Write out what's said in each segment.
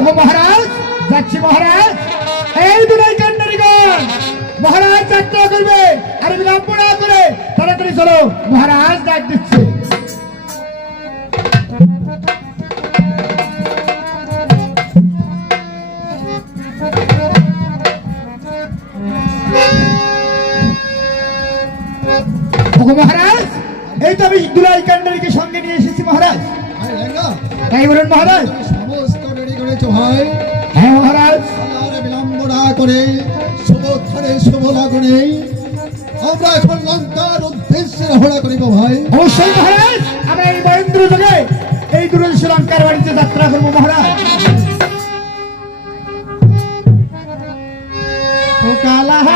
ওগো মহারাজ যাচ্ছি মহারাজ। এই দুলাই কান্ডারিগণ মহারাজ যাত্রা করবে। আর বিলম্ব না করে তাড়াতাড়ি চলো। মহারাজ ডাক দিচ্ছে। মহারাজ এই তো আমি দুলাই কান্ডারিকে সঙ্গে নিয়ে এসেছি মহারাজ। তাই বলুন মহারাজ। ভাই হ্যাঁ মহারাজ বিলম্ব না করে শুভক্ষণে শুভ লাগনে আমরা এখন লঙ্কার উদ্দেশ্যে রওনা করিব ভাই। অবশ্যই মহারাজ আমরা এই মহেন্দ্র যুগে এই দূর শ্রীলঙ্কার বাড়িতে যাত্রা করব মহারাজ। ও কালাহারে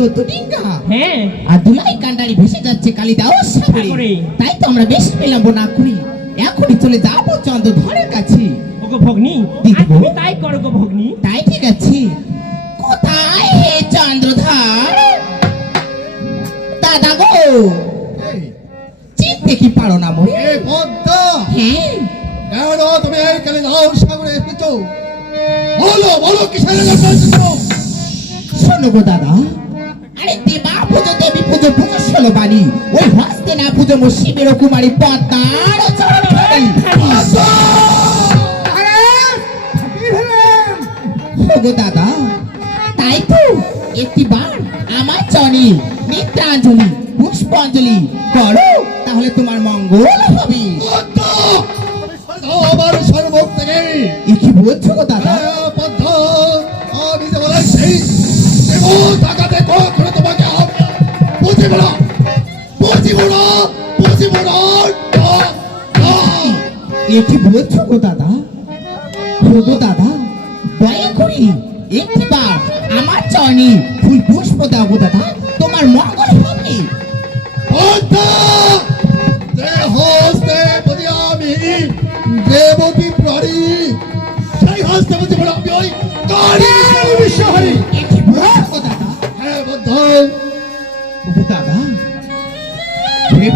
চোদ্দ ডিঙ্গা। হ্যাঁ। আর দুলাই কান্ডারি ভেসে যাচ্ছে কালিদাস সাগরে সাগরে। তাই তো আমরা বেশি বিলম্ব না করি এখনই চলে যাব চন্দ্রধরের কাছে। ওগো ভগ্নি তুমি তাই করো গো ভগ্নি। তাই ঠিক আছে। কোথায় হে চন্দ্রধর? দাদা গো। চিনতে কি পারো না পদ্মা হ্যাঁ। কেন তুমি এই কালিদাস সাগরে এসেছ? বলো বলো কিসের জন্য এসেছ? শোনো গো দাদা। আরে দেবা পুজো দেবী পুজো পুজো ষোলো বাণী। ওই হস্তে না পুজো মো শিবের কুমারী পদ্মার চরণ গো দাদা তাই তো। একটি বার আমার চনি মিত্রাঞ্জলি পুষ্পাঞ্জলি করো তাহলে তোমার মঙ্গল হবে। আমার সর্বক থেকে এ কি বলছো গো দাদা? হ্যাঁ, পদ্মা, আমি যে বলেছি দেব কখনো বুঝিব না বুঝিব না বুঝিব না না, না। এ কি বলছো গো দাদা? ও দাদা দয়া করি একটি বার আমার চনি ফুল পুষ্প দাও গো দাদা তোমার মঙ্গল হবে। দেবকী প্রাণী সেই হস্তে আমি ওই কালী হ্যাঁ। ও দাদা রে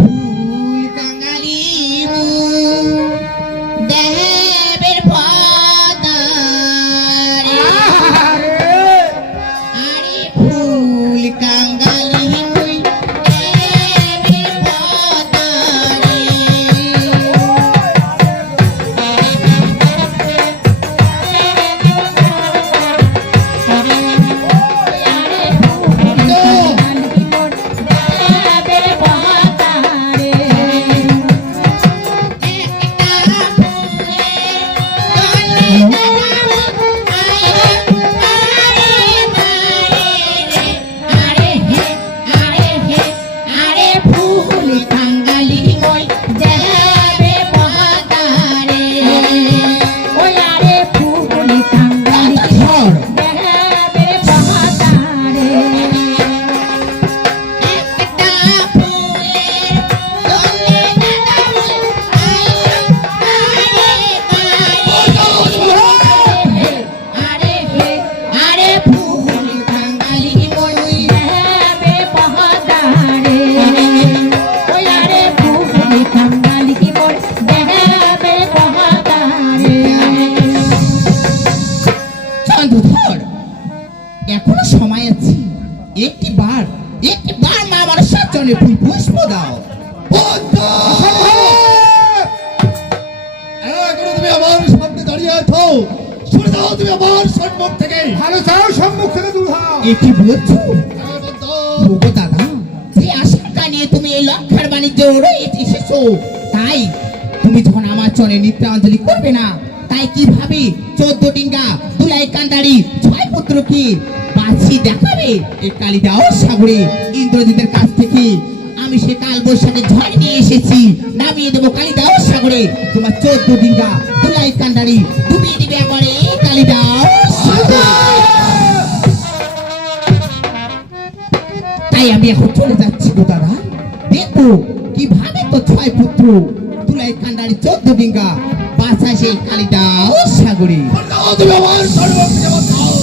চন্দ্রধর এখনও সময় আছে। একটি বার একটি বার মা আমার সাচনে ফুল পুষ্প দাও। তুমি আমার সামনে দাঁড়িয়ে আছো সরে যাও তুমি আমার সম্মুখ থেকে ভালো চাও সম্মুখ থেকে দূর হও। এটি বলছো? দাদা। যে আশঙ্কা নিয়ে তুমি এই লক্ষার বাণিজ্য এসেছ তাই তুমি যখন আমার চলে নিত্যাঞ্জলি করবে না তাই কীভাবে চোদ্দ ডিঙ্গা, দুলাই কান্ডারি, ছয় পুত্রকে বাছি দেখাবে? এই কালিদাও সাগরে, ইন্দ্রজিতের কাছ থেকে। আমি সে কাল বৈশাখে ঝড় নিয়ে এসেছি। নামিয়ে দেবো কালিদাও সাগরে। তোমার চোদ্দ ডিঙ্গা, দুলাই কান্ডারি, ডুবিয়ে দিবে একবারে এই কালিদাও তাই আমি এখন চলে যাচ্ছি গো দাদা। দেখো, কীভাবে তো ছয় পুত্র তুলাই কান্ডারি, চোদ্দ ডিঙ্গা বাঁচা সেই কালিদাস সাগরে তুমি আমার।